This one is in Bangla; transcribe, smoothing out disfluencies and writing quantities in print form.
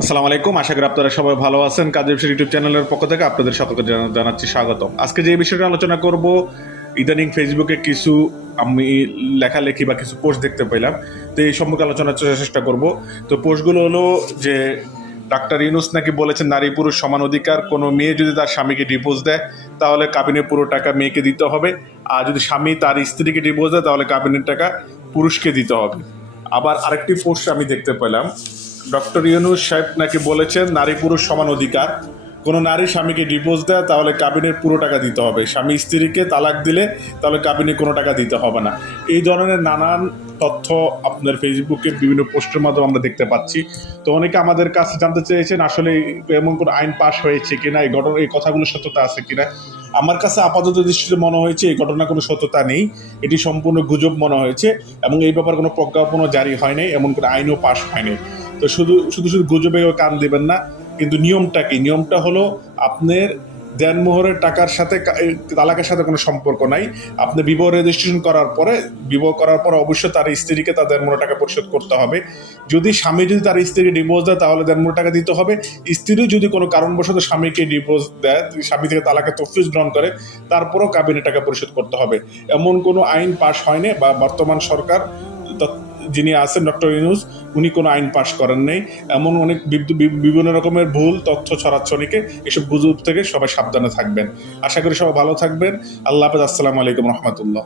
আসসালামু আলাইকুম, আশা করি আপনারা সবাই ভালো আছেন। কাজী ব্যবসায়ী ইউটিউব চ্যানেলের পক্ষ থেকে আপনাদের সকলকে জানাচ্ছি স্বাগতম। আজকে যে বিষয়টা আলোচনা করব, ইদানিং ফেসবুকে কিছু আমি লেখালেখি বা কিছু পোস্ট দেখতে পেলাম, তো এই সম্পর্কে আলোচনার চেষ্টা করব। তো পোস্টগুলো হলো যে ডাক্তার ইউনূস নাকি বলেছেন নারী পুরুষ সমান অধিকার, কোনো মেয়ে যদি তার স্বামীকে ডিভোর্স দেয় তাহলে কাবিনের পুরো টাকা মেয়েকে দিতে হবে, আর যদি স্বামী তার স্ত্রীকে ডিভোর্স দেয় তাহলে কাবিনের টাকা পুরুষকে দিতে হবে। আবার আরেকটি পোস্ট আমি দেখতে পেলাম, ডক্টর ইউনূস সাহেব নাকি বলেছেন নারী পুরুষ সমান অধিকার, কোনো নারী স্বামীকে ডিভোর্স দেয় তাহলে কাবিনের পুরো টাকা দিতে হবে, স্বামী স্ত্রীকে তালাক দিলে তাহলে কাবিনে কোনো টাকা দিতে হবে না। এই ধরনের নানান তথ্য আপনার ফেসবুকে বিভিন্ন পোস্টের মাধ্যমে আমরা দেখতে পাচ্ছি। তো অনেকে আমাদের কাছে জানতে চেয়েছেন আসলে এমন কোনো আইন পাশ হয়েছে কিনা, এই কথাগুলোর সত্যতা আছে কিনা। আমার কাছে আপাতত দৃষ্টিতে মনে হয়েছে এই ঘটনা কোনো সত্যতা নেই, এটি সম্পূর্ণ গুজব মনে হয়েছে, এবং এই ব্যাপারে কোনো প্রজ্ঞাপনও জারি হয়নি, এমন কোনো আইনও পাশ হয়নি। তো শুধু শুধু শুধু গুজবে কান দেবেন না। কিন্তু নিয়মটা কি? নিয়মটা হলো আপনার দেনমোহরের টাকার সাথে তালাকের সাথে কোনো সম্পর্ক নাই। আপনি বিবাহ রেজিস্ট্রেশন করার পরে, বিবাহ করার পরে অবশ্যই তার স্ত্রীকে তার দেনমোহরের টাকা পরিশোধ করতে হবে। যদি স্বামী যদি তার স্ত্রীকে ডিভোর্স দেয় তাহলে দেনমোহরের টাকা দিতে হবে। স্ত্রী যদি কোনো কারণবশত স্বামীকে ডিভোর্স দেয়, স্বামী থেকে তালাকের তফবিজ গ্রহণ করে, তারপরেও কাবিনের টাকা পরিশোধ করতে হবে। এমন কোনো আইন পাশ হয়নি, বা বর্তমান সরকার যিনি আছেন ডক্টর ইউনূস, উনি কোনো আইন পাশ করেন নাই। এমন অনেক বিভিন্ন রকমের ভুল তথ্য ছড়াচ্ছে অনেকে। এসব গুজব থেকে সবাই সাবধানে থাকবেন। আশা করি সবাই ভালো থাকবেন। আল্লাহ হাফেজ। আসসালামু আলাইকুম রহমতুল্লাহ।